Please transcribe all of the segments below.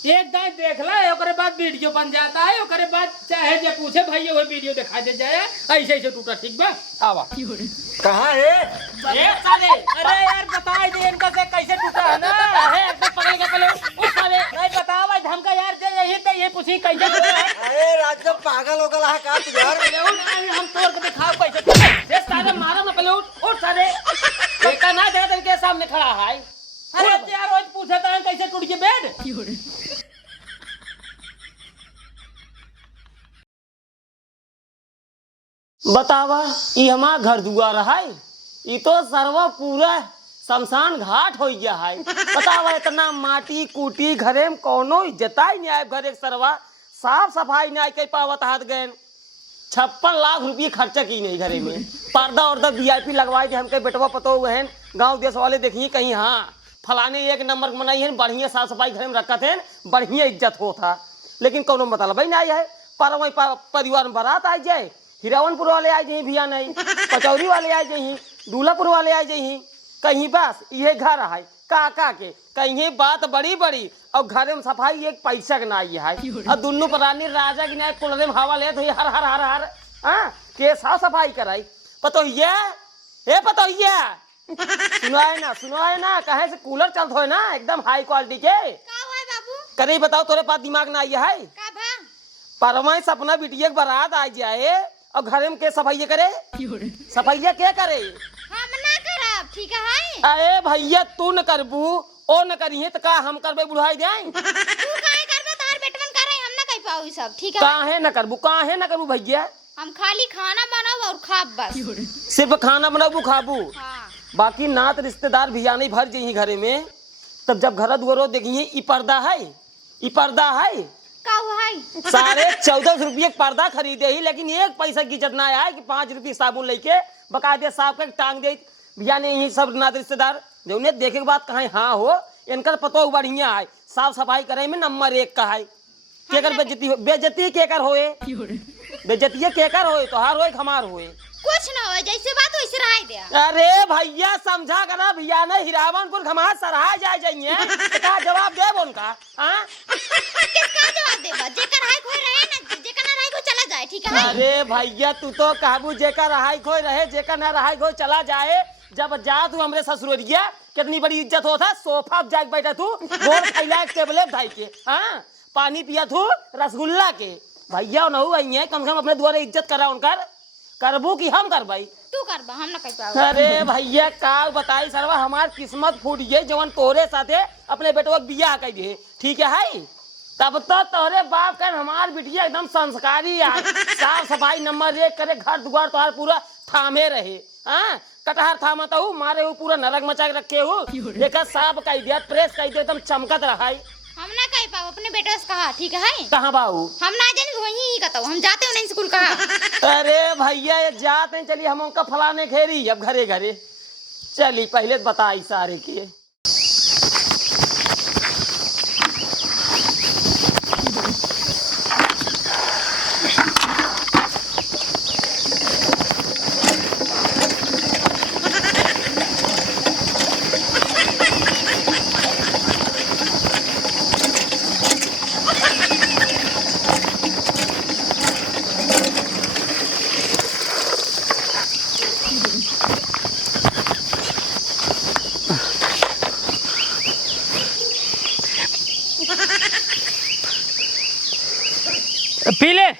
एक दाई देख ला ओकरे बाद वीडियो बन जाता है ओकरे बाद चाहे जे पूछे भैया वो वीडियो दिखा दे जाए ऐसे ऐसे टूटा ठीक बा आवा कहाँ है ए साले अरे यार बता दे इनका से कैसे टूटा है ना है एकदम पकड़ के पहले उस साले नहीं बताओ भाई धमका यार जे यही तो ये पूछी कैसे टूटा है अरे राजू पागल हो गया है का तू यार हम तोड़ के दिखाओ कैसे टूटा ये साले मारो ना पहले उठ साले देखा ना दे के सामने खड़ा है अरे यार रोज पूछता है कैसे टूट गया बेड बतावा ये हमारा घर दुआर है ये तो सरवा पूरा शमशान घाट हो गया है बतावा इतना माटी कूटी घरे में कोनो इज्जत ही नहीं आए घर एक सरवा साफ सफाई नहीं कर पावत हाथ गए 56 लाख रुपये खर्चा की नहीं घरे में पर्दा उर्दा वीआईपी लगवाए थे हमके बेटवा पतो हुए हैं गांव देश वाले देखिए कहीं हाँ फलाने एक नंबर बनाई है बढ़िया साफ सफाई घर में रखा थे बढ़िया इज्जत हो था लेकिन कोनो मतलब ही नहीं है पर वही परिवार में बारात आ जाए हिरावनपुर वाले आ जाइए भिया नहीं पचौरी वाले आ जाइए दूल्हापुर वाले आ जाइए कहीं बस ये घर है काका के कहीं बात बड़ी बड़ी और घर में सफाई एक पैसा के ना है और दोनों प्राणी राजा की ना कुलरे में हवा ले तो हर हर हर हर हाँ के साफ सफाई कराई पतो ये पतो सुनाए ना कहे से कूलर चलते है ना एकदम हाई क्वालिटी के करे बताओ तोरे पास दिमाग ना आई है परमाई सपना बिटिया के बारात आ जाए और घर में के सफाई करे सफाइया क्या करे हम ना करब ठीक है अरे भैया तू न करबू ओ न करिए तो का हम करबे बुढ़ाई जाए तू काहे करबे तार बेटवन करे हम ना कह पाऊ ई सब ठीक है काहे न करबू भैया हम खाली खाना बनाओ और खाब बस सिर्फ खाना बनाबू खाबू हां बाकी नात रिश्तेदार भी नहीं भर जाइए घरे में तब जब घर दुआरो देखिए ई पर्दा है का हुआ है सारे 1400 रुपये पर्दा खरीदे ही लेकिन एक पैसा की इज्जत ना आया कि 5 रुपये साबुन लेके बकायदे साफ कर टांग दे भैया ने यही सब नात रिश्तेदार जो उन्हें देखे के बाद कहा हाँ हो इनका पतो बढ़िया है साफ सफाई करे में नंबर 1 का है केकर बेइज्जती केकर होए बेइज्जती केकर होए तो हार होए हमार होए कुछ ना हो जैसे बात वैसे रह दे अरे भैया समझा करा भैया ने हिरावनपुर घमार सराहा जाइए का जवाब दे उनका हां किसका जवाब देबा जेकर हाय कोई रहे ना जेकर ना रहे को चला जाए ठीक है अरे भैया तू तो कहबू जेकर रहाई खोई रहे जेकर ना रहाई खोई चला जाए जब जा तू हमरे ससुरिया कितनी बड़ी इज्जत होता सोफा पे जाके बैठा तू बोल खैला टेबल धाई के हां पानी पिया तू रसगुल्ला के भैया न हुआ है कम से कम अपने द्वारे इज्जत करा उनकर करबू कि हम करबाई तू करबा हम ना कह पाऊ अरे भैया का बताई सरवा हमार किस्मत फूट गई जवन तोरे साथे अपने बेटवा बियाह कर दे ठीक है तब तो तोरे बाप का हमार बिटिया एकदम संस्कारी है साफ सफाई नंबर 1 करे घर दुआर तोहार पूरा थामे रहे हाँ कटहर थामा तो मारे हो पूरा नरक मचा के रखे हो देखा साफ कह दिया प्रेस कह दिया एकदम चमकत रहा हम ना कह पाऊ अपने बेटे से कहा ठीक है कहाँ बाबू हम ना जाने तो वही कहता हम जाते हो नहीं स्कूल कहा अरे भैया ये जाते हैं चलिए हम उनका फलाने घेरी अब घरे घरे चली पहले बताई सारे के पी ले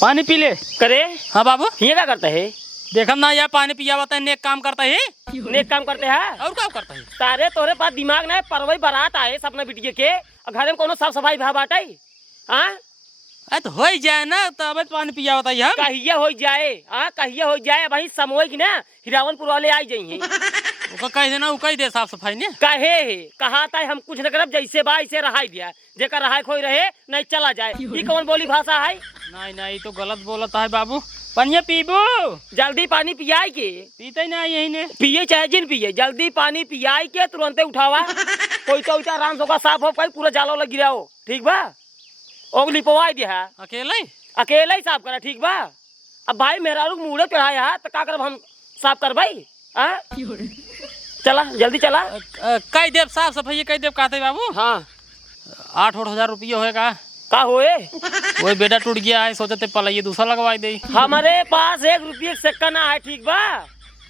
पानी पी ले करे हाँ बाबू ये क्या करता है देखम ना यार पानी पिया बता नेक काम करता है नेक काम करते हैं और क्या करता है तारे तोरे पास दिमाग ना है परवई बारात आए सपना बिटिया के और घर में कोनो साफ सफाई भा बाटाई हाँ अरे तो हो ही जाए ना तब पानी पिया बता हम कहिया हो जाए हाँ कहिया हो जाए वही समोई की ना हिरावनपुर वाले आ जाइए वो कह देना वो कह दे साफ सफाई ने कहे कहा था हम कुछ न करब जैसे बा ऐसे रहाई दिया जेकर रहाई खोई रहे नहीं चला जाए ये कौन बोली भाषा है नहीं नहीं तो गलत बोलता है बाबू पानी पीबू जल्दी पानी पियाई के पीते ना यही ने पिए चाहे जिन पिए जल्दी पानी पियाई के तुरंते उठावा कोई तो आराम से साफ हो पाई पूरा जालो लग गिरा हो ठीक बा ओगली पवाई दिया अकेले ही साफ करा ठीक बा अब भाई मेरा रुक मुड़े चढ़ाया तो का करब हम साफ कर भाई चला जल्दी चला कह देव साफ सफाई कह देव कहते बाबू हाँ 8-8 हजार रुपये होएगा। का होए? वही बेटा टूट गया है, सोचते पलाइए दूसरा लगवा दे। हमारे पास 1 रुपये का सिक्का ना है, ठीक बा।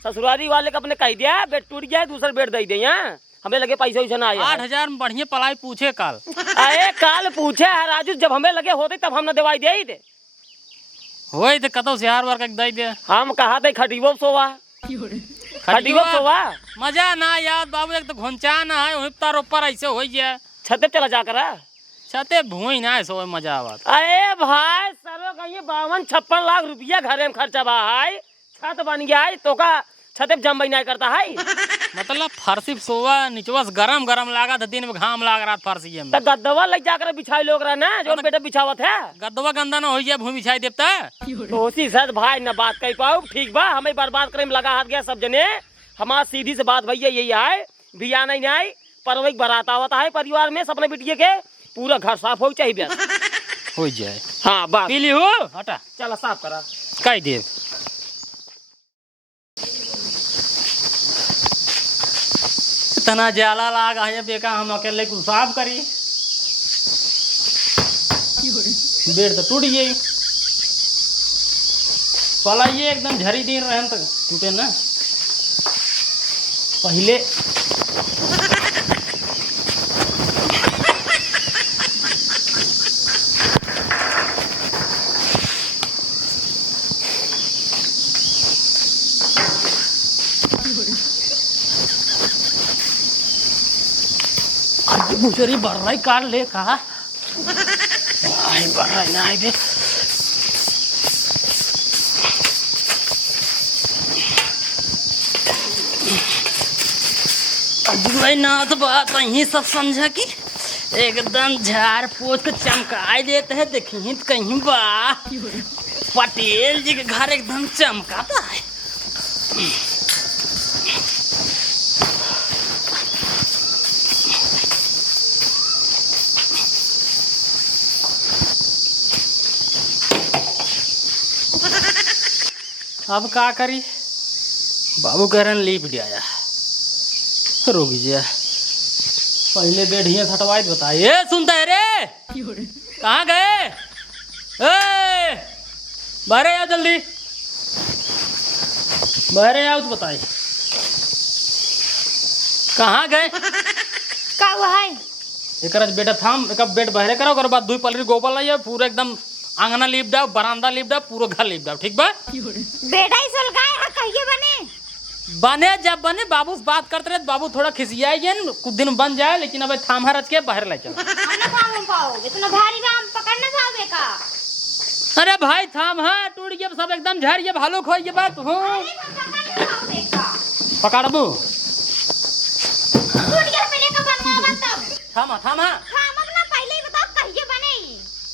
ससुरारी वाले का अपने कह दिया बेड टूट गया है, दूसरा बेड दे दे। यहाँ हमें लगे पैसा वैसा ना आया। 8 हजार में बढ़िया पलाई पूछे काल। अरे काल पूछे है राजू, जब हमें लगे होते तब हम ना दवाई दे ही दे। वही तो कतो से हार वार के दे दे। हम कहा थे खटीबो सोवा, खटीबो सोवा। मजा ना याद बाबू, एक तो घुंचा ना है वही तार ऊपर ऐसे हो गया। छते चला जा करा छते भूई ना है, सो मजा आवा। अरे भाई सरो कहिए 52-56 लाख रुपया घरे में खर्चा बा है, छत बन गया है तो का छते जम नहीं करता है। मतलब फर्शी सोवा नीचवा से गरम गरम लागा था, दिन में घाम लाग रहा फर्शी में। तो गद्दवा लग जाकर बिछाई लोग रहा ना, जो बेटा बिछावत है। गद्दवा गंदा ना हो गया, भूमि बिछाई देता। तो उसी सर भाई न बात कह पाओ, ठीक बा। हमें बर्बाद करे में लगा हाथ गया सब जने। हमारा सीधी से बात भैया यही है, बिया नहीं आई पर वही बरात आवता है परिवार में, सपने बिटिए के पूरा घर साफ हो चाहिए हो जाए। हाँ बात पीली हो हटा, चला साफ करा कह दे। इतना जाला लागा है बेका, हम अकेले कुछ साफ करी। बेड तो टूट गई, पलाइए एकदम झरी दिन रहे तक टूटे ना। पहले बुचरी बढ़ रही कार ले कहा बढ़ रही ना आई देख। भाई ना तो बात यही सब समझा कि एकदम झाड़ पोछ के चमका देते हैं। देखिए कहीं बा पटेल जी के घर एकदम चमकाता है। अब का करी, बाबू कह रहे लीप दिया, रुक जा पहले बेड ही हटवाई बताइए। सुनता है रे, कहाँ गए? बाहर आओ जल्दी, बाहर आओ तो बताइए कहाँ गए? का हुआ है? एक बेटा थाम, एक बेड बहरे करो, ओकर बाद 2 पलरी गोबर लाइए, पूरा एकदम आंगना लीप डाओ, बरामदा लीप डाओ, पूरा घर लीप डाओ, ठीक बा? बेटा ही सुलगाए है, कहिए बने बने जब बने बाबू से बात करते रहे, बाबू थोड़ा खिसियाए कुछ दिन बन जाए, लेकिन अब थाम रच के बाहर ले चलो। हम ना थाम पाओगे, इतना भारी काम पकड़ ना पाओगे का? अरे भाई थाम, हाँ टूट गया सब एकदम झड़ भालो खो ये बात हो पकड़बू टूट गया पहले का बनवावा तब। थामा थामा हम अपना पहले ही बताओ कहिए बने।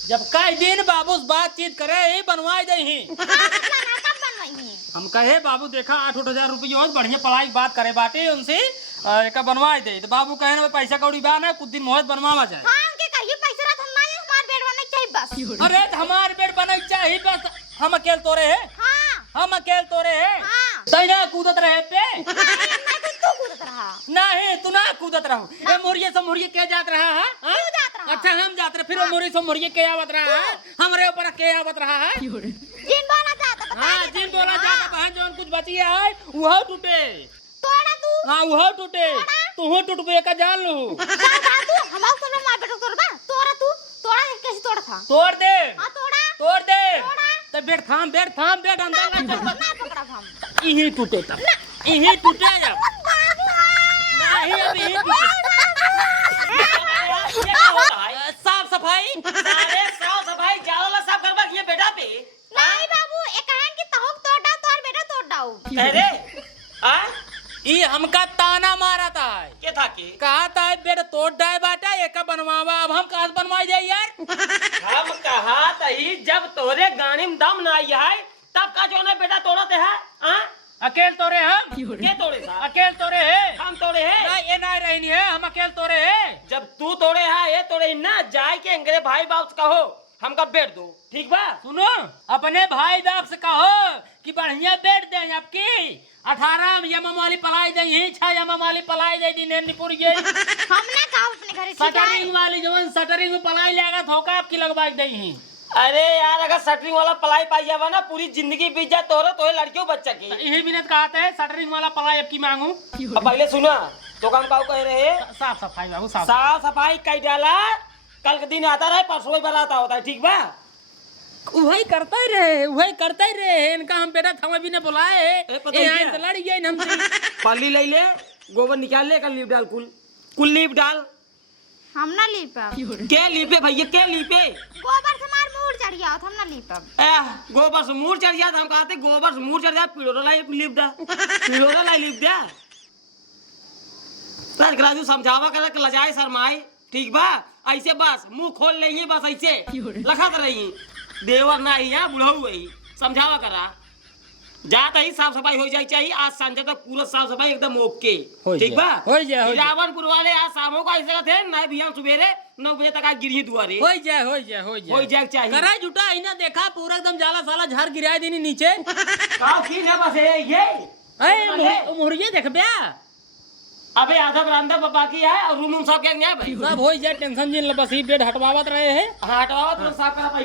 जब कई दिन बाबू से बातचीत करे ही बनवाई दे ही। हां मतलब ना कब बनवाई है? हम कहे बाबू देखा 8-8 हजार रुपये हो, बढ़िया पढ़ाई बात करे बाटे उनसे एक बनवाई दे। तो बाबू कहे ना पैसा कौड़ी बा ना, कुछ दिन मोहत बनवावा जाए। हां उनके कहिए पैसा रात हम ना हमार बेड बने चाहिए बस। अरे हमार बेड बने चाहिए बस, हम अकेले तोरे है। हां हम अकेले तोरे है। हां तैना कूदत रहे पे तू कूदत रहा नहीं, तू ना कूदत रहो। ए मोरिये से मोरिये के जात रहा है? तू जात रहा। अच्छा हम जात रहे, फिर वो मोरिये से मोरिये के आवत रहा है, हमरे ऊपर के आवत रहा है। जिन बोला जाता हां जिन बोला जाता बहन जोन कुछ बचिया है उहो टूटे। तोड़ा तू हां उहो टूटे, तू टूटबे का जान लू। तू हमार सब मार बेटा तोड़बा तोड़ा तू तोड़ा कैसे तोड़ा था? तोड़ दे। हां तोड़ा तोड़ दे। तोड़ा तो बेड थाम बेड अंदर ना पकड़ा हम। यही टूटे तब, यही टूटे जब नहीं अब यही साफ सफाई अरे साफ सफाई जाला साफ करवा ये बेटा पे नहीं बाबू एक कहन की तहोक तोड़ डाउ तोर बेटा तोड़ डाउ। कह रे आ ये हमका ताना मारा था के था के कहा था बेड तोड़ डाय बाटा एक बनवावा, अब हम कहां से बनवाई जाए यार? हम कहा तही जब तोरे गाड़ी में दम ना आई है तब का जो ना बेटा तोड़ते है। हां अकेले तोरे हम के तोड़े सा अकेले तोरे है, हम तोड़े है ना ये ना रहनी है, हम अकेले तोरे है। जब तू तोड़े है ये तोड़े ना जाए के अंग्रेज भाई बाप कहो हमका बेड दो, ठीक बा? सुनो, अपने भाई बाप से कहो कि बढ़िया बेड दें आपकी 18 यमम वाली पलाई दे, यही 6 यमम वाली पलाई दे दी नेमनीपुर ये हमने कहा अपने घरे ठीक है। सटरिंग वाली जवन सटरिंग में पलाई लेगा धोखा आपकी लगवाई दे ही। अरे यार अगर शटरिंग वाला पलाई पाई जावा ना पूरी जिंदगी बीत जाए तोरे लड़कियों बच्चा की। यही बिनत कहते हैं सटरिंग वाला पलाई आपकी मांगू। अब पहले सुना तो काम काऊ कह रहे साफ सफाई बाबू साफ सफाई कई डाला, कल के दिन आता रहे परसों ही बनाता होता है, ठीक बा? वही करते ही रहे इनका हम बेटा थमा भी ने बुलाए यहाँ लड़ गए हमसे। पल्ली ले ले, गोबर निकाल ले, कल लीप डाल, कुल लीप डाल। हम ना लीपब। के लीपे भैया, के लीपे? गोबर से मार मूड चढ़ गया हम ना लीपब। गोबर से मूड चढ़ जाता, हम कहते गोबर से मूड चढ़ जाए पिड़ोरा लाई लीप डाल, पिड़ोरा लाई लीप डाल। राजू समझावा कर लजाए शर्माए, ठीक बा? ऐसे बस मुंह खोल लेंगे, बस ऐसे लखत रही देवर ना ही है बुढ़ऊ वही समझावा करा। जात ही साफ सफाई हो जाए चाहिए, आज संजय तक पूरा साफ सफाई एकदम ओके, ठीक बा? रावणपुर वाले आज शामों को ऐसे थे ना भैया सवेरे 9 बजे तक आज गिरी दुआरे हो जाए चाहिए। करा जुटा ही ना देखा पूरा एकदम जाला साला झाड़ गिरा देनी नीचे। काऊ की ना बस ये मुर्गे देख बे अबे आधा बरामदा बाकी है और रूम सब क्या है भाई? सब हो जाए टेंशन जिन बस ही बेड हटवावत रहे हैं। हाँ हटवाओ तो साफ करा पहले।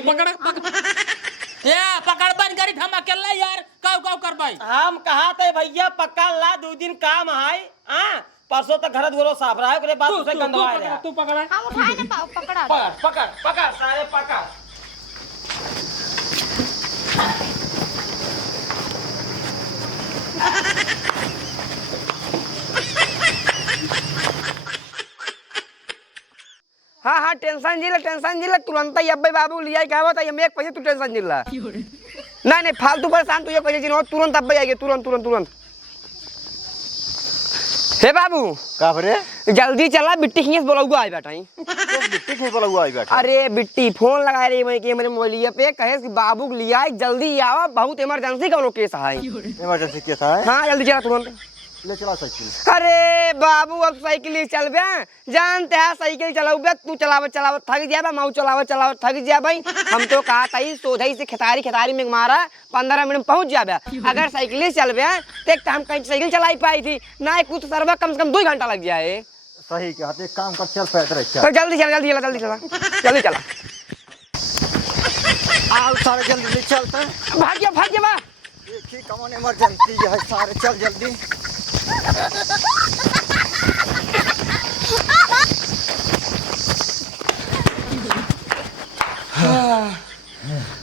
या पकड़ बन करी हम अकेला यार काऊ कर पाई। हम कहा थे भैया पक्का ला 2 दिन काम है, हाँ परसों तक घर धोरो साफ रहा है, उसके बाद उसे गंदवा रहा। तू पकड़ा हम उठाए ना पाओ, पकड़ा पकड़ सारे पकड़। हाँ टेंशन जिला तुरंत ही अब्बे बाबू लिया क्या होता है, एक पैसे तू टेंशन जिला नहीं फालतू परेशान तू, ये पैसे जिनो तुरंत अब्बे आएंगे, तुरंत। हे बाबू का रे? जल्दी चला, बिट्टी खींच बोला आई बैठा बिट्टी क्यों बोला हुआ आई बैठा? अरे बिट्टी फोन लगा रही मैं कि मेरे मोबाइल पे कहे कि बाबू लिया जल्दी आओ, बहुत इमरजेंसी का केस है। इमरजेंसी केस है? हाँ जल्दी चला तुरंत ले चला साइकिल। अरे बाबू अब साइकिल चल बे, जानते हैं साइकिल चलाऊ बे, तू चलावत थक जा, माऊ चलावत थक जा भाई। हम तो कहा था सोधाई से खेतारी में मारा 15 मिनट में पहुंच जाबे। अगर साइकिल चल बे तो हम कहीं साइकिल चलाई पाई थी ना, कुछ सर्वा कम से कम 2 घंटा लग जाए। सही कहते एक काम कर, चल पैदल तो जल्दी चला आओ सारे जल्दी चलते, भाग्य बा देखिए कौन इमरजेंसी है, सारे चल जल्दी।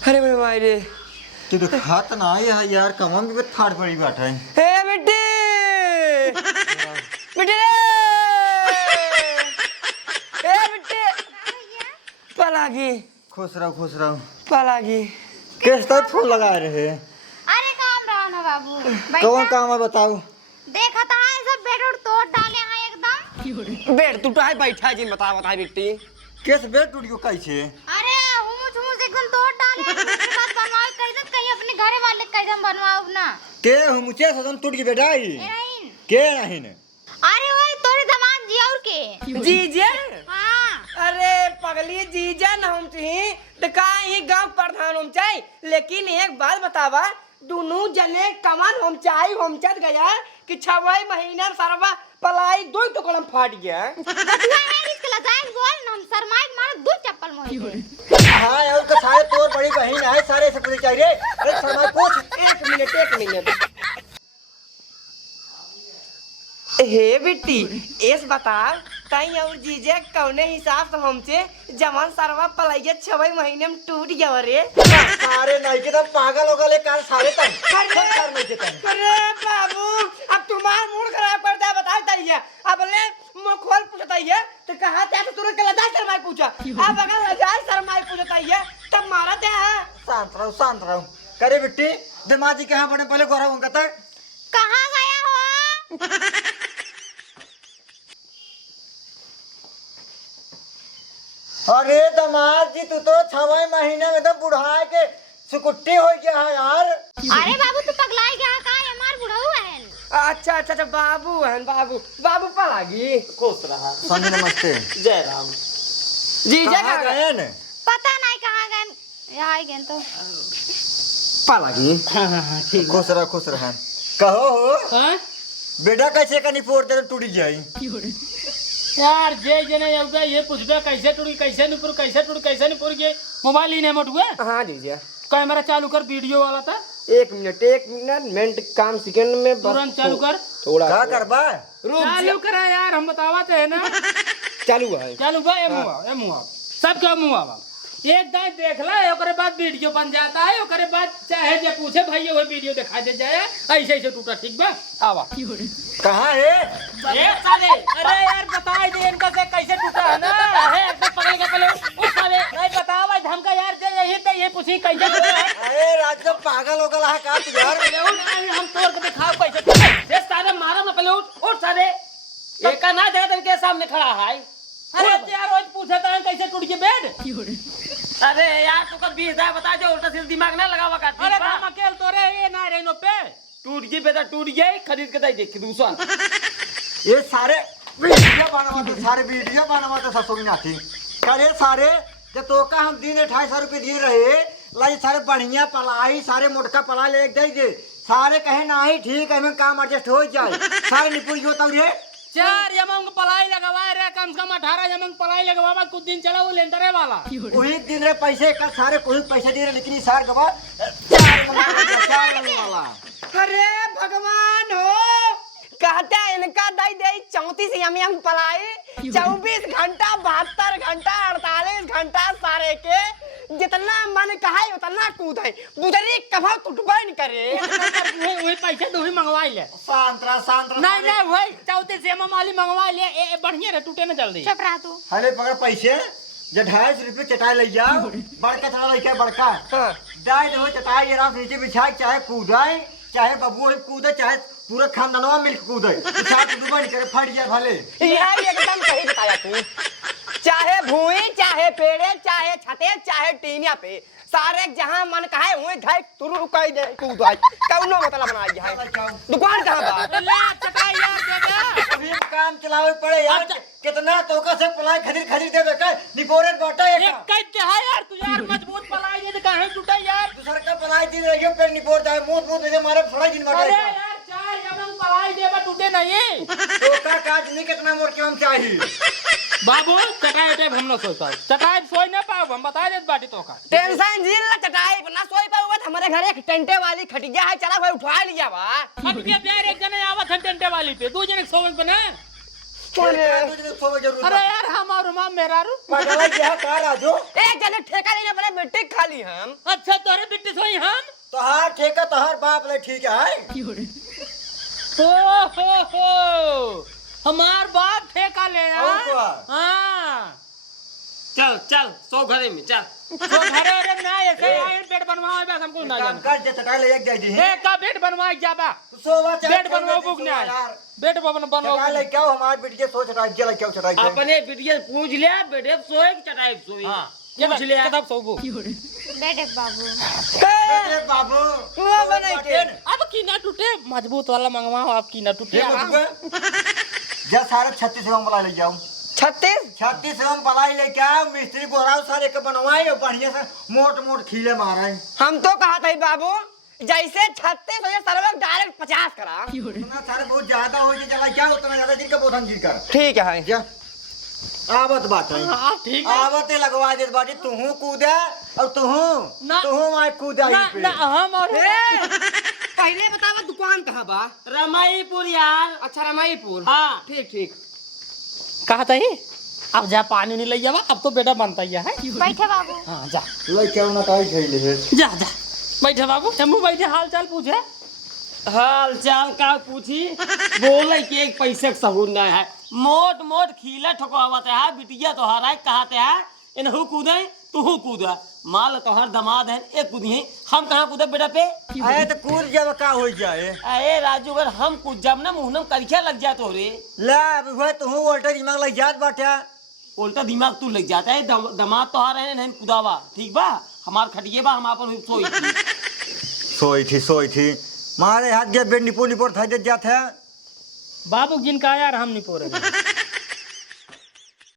अरे मेरे मायरे तू तो खात ना है यार, कमन भी फाड़ पड़ी बैठा है। हे बेटी पलागी खुश रहो पलागी किस तरह फोन लगा रहे? अरे काम रहा ना बाबू। कौन काम है बताओ? देखा था सब बेड उड़ तोड़ डाले हैं एकदम। बेड टूटा है बैठा जी, बता बेटी किस बेड टूट गयो कैसे? अरे हुमुच एकदम तोड़ डाले हैं, उसके बाद बनवाओ कैसे, कहीं अपने घरे वाले कैसे बनवाओ ना। के मुझे सदन टूट गई बेटाई नहीं के नहीं ने? अरे वही तोरे दामाद जी और के जीजा। हाँ अरे पगली जीजा न हम चाहिए तो ही गांव प्रधान हम चाहिए, लेकिन एक बात बतावा दोनों जने कमान हम चाहिए हम चल गया कि 6 महीना सरवा पलाई 2 तो कलम फाट गया। बटुआ है इसके लगाए बोल ना, हम शर्माए मारो 2 चप्पल मोड़। हां और का सारे तोर बड़ी बहन है, सारे से पूछ चाहिए। अरे समय पूछ, 1 मिनट हे बेटी एस बता ताई और जीजे कौने हिसाब से हमसे जवान सरवा पलाइया 6 महीने में टूट गया रे। सारे नहीं के तो पागल हो गए काल सारे तक अरे बाबू अब तुम्हारा मूड खराब करता है, बता ताइया अब ले मुंह खोल पूछता है तो कहा था तो तुरंत लजा शर्माई पूछा, अब अगर लजा शर्माई पूछता है तब मारा ते है। शांत रहो करे बेटी, दिमागी कहां पड़े पहले गोरा उनका तक कहां गया हो? अरे दामाद जी तू तो 6 महीने में तो बुढ़ा के सुकुट्टी हो गया है यार। अरे बाबू तू पगलाई गया का, ये मार बुढ़ऊ है। अच्छा बाबू है, बाबू पलागी खुश रहा। संजय नमस्ते। जय राम। जीजा कहाँ गए न? पता नहीं कहाँ गए, यहाँ ही गए तो। पाला की हाँ हाँ हाँ ठीक खुश रह कहो हो हाँ बेटा कैसे का निपोर दे टूट जाई यार जे जने अब ये पूछबे कैसे टूटी कैसे नहीं पूर गए मोबाइल ही नहीं मोट हुए हाँ दीजिए। कैमरा चालू कर वीडियो वाला था 1 मिनट काम सेकंड में बस तुरंत चालू कर थोड़ा का करबा चालू करा यार हम बतावा तो है ना चालू है। चालू बा ए मुआ सब का मुआ बा एक दाई देख ला ओकरे बाद वीडियो बन जाता है ओकरे बाद चाहे जे पूछे भाई वो वीडियो दिखा दे जाए ऐसे ऐसे टूटा ठीक बा आवा कहाँ है ये साले अरे यार बता दे इनका से कैसे टूटा है ना है एकदम पकड़ के पहले उस साले नहीं बतावा धमका यार जे यही तो ये पूछी कैसे टूटा है अरे राज का पागल हो गया है का तू यार हम तोड़ के दिखाओ कैसे टूटा ये साले मारा ना पहले उठ साले एक ना जगह के सामने खड़ा है। अरे यार रोज पूछता है कैसे टूट गया बेड अरे यार तू कब 20,000 बता दे उल्टा सीधा दिमाग ना लगावा का। अरे हम अकेले तोरे ये ना रहनो पे टूट गई बेटा टूट गई खरीद के दे देख दूसरा। ये सारे वीडियो बनावा तो ससुर ना थी करे सारे जब तो का हम दिन 2800 रुपये दिए रहे लाई सारे बढ़िया पलाई सारे मोटका पला ले दे सारे कहे ना ही ठीक है हमें काम एडजस्ट हो जाए सारे निपुण जो तब रे 4 यमंग पलाई लगवाए रे कम से कम 18 यमंग पलाई लगवावा कुछ दिन चला वो लेंटरे वाला वही दिन रे पैसे का सारे कोई पैसे दे रहे लेकिन सार गवा 4 वाला। अरे भगवान हो कहते हैं इनका दई दे 34 यम पलाई 24 घंटा 72 घंटा 48 घंटा सारे के जितना मन कहा उतना कूद है बुदरी कभी टूटबे नहीं करे वही पैसे दो ही मंगवा ले शांत नहीं वही 34 यम वाली मंगवा ले ए बढ़िया रे टूटे ना जल्दी चुप रहा तू। हले पकड़ पैसे जो 250 रुपये चटाई ले जाओ बड़का चला लेके बड़का दाई दो चटाई ये रात नीचे बिछाए चाहे कूदाए चाहे बबू कूदे चाहे पूरा खानदानवा मिलकर कूदे साथ डूबन करे फट जाए भले यार एकदम सही बताया तू। चाहे भूई चाहे पेड़े चाहे छते चाहे टीनिया पे सारे जहां मन कहे हुए धाई तुरु कह दे कूद आई कौनो मतलब बनाई है। दुकान कहां बा ले चटाई यार दे दे अभी काम चलावे पड़े यार कितना तोका से पलाई खरीद देवे का निपोरे बाटा एक कह के है यार तू यार मजबूत पलाई ये कहां टूटा यार दूसर का पलाई दी रहियो पे निपोर जाए मुंह दे मारे फड़ा दिन बाटा अरे यार 4 यमंग पलाई देबा टूटे नहीं तोका काज नहीं कितना मोड़ के हम चाहिए बाबू चटाई टेप हम लोग सोचता चटाई सोई ना पाओ हम बता देत बाटी तो का टेंशन झील ना चटाई ना सोई पे हुआ हमारे घर एक टेंटे वाली खटिया है चला भाई उठा लिया बा अब के प्यार एक जने आवत है टेंटे वाली पे दो जने सोवन पे ना अरे यार हम और मां मेरा रू पगला क्या का राजू एक जने ठेका लेने बड़े मिट्टी खाली हम। अच्छा तोरे बिट्टी सोई हम तोहार ठेका तोहार बाप ले ठीक है हो हमार बाप ठेका ले और क्या? हां चल चल सो घरे में चल तो घरे रे ना ऐसे आए बेड बनवाओ बस हमको ना काम जाना कर जे चटाई ले एक दे दी एक का बेड बनवाए जाबा सोवा बेड बनवाओ बुक ना बेड बनवाओ चटाई ले क्या हमार बिटिया सो चटाई जे ले क्या चटाई के अपने बिटिया पूछ लिया बेटे सोए कि चटाई सोई। हां पूछ लिया तब सोबो बेटे बाबू अरे बाबू तू बनाई के अब की ना टूटे मजबूत वाला मंगवाओ आप की ना टूटे ये बतुए जा सारे 36 रंग पलाई ले जाओ 36 रंग पलाई ले क्या मिस्त्री गोराव सारे के बनवाए और बढ़िया से मोट खीले मारे हम तो कहा था बाबू जैसे 36 हो जाए सर्वे डायरेक्ट 50 करा। इतना सारे बहुत ज्यादा हो जे चला क्या उतना ज्यादा दिन का बोधन गिर कर ठीक है जा आवत बात है हां ठीक है आवते लगवा दे बाटी तू कूदे और तू माय कूदे ना ना हम और पहले बतावा दुकान कहाँ बा। रमाईपुर यार अच्छा रमाईपुर हां ठीक कहा था ये अब जा पानी नहीं ले जावा अब तो बेटा बनता ही है बैठे बाबू। हां जा ले क्या ना काई खइले है जा बैठे बाबू हमू बैठे हाल चाल पूछे हाल चाल का पूछी बोले कि एक पैसे का सहूर न है मोट खीला ठोकवाते है बिटिया तो हराय कहते है इनहु कूदे तू कूदा माल तोहर दमाद है एक कूदी हम कहाँ कूदे बेटा पे अरे तो कूद जब का हो जाए अरे राजू अगर हम कूद जब ना मुहनम करिया लग जाए तो रे ले अब भाई तू उल्टा दिमाग लग जात बाटा उल्टा दिमाग तू लग जाता है दमाद तो हार है नहीं कूदावा ठीक बा हमार खटिए बा हम अपन सोई थी मारे हाथ गया बेड निपोर था जाते हैं बाबू जिनका यार हम नहीं पोरे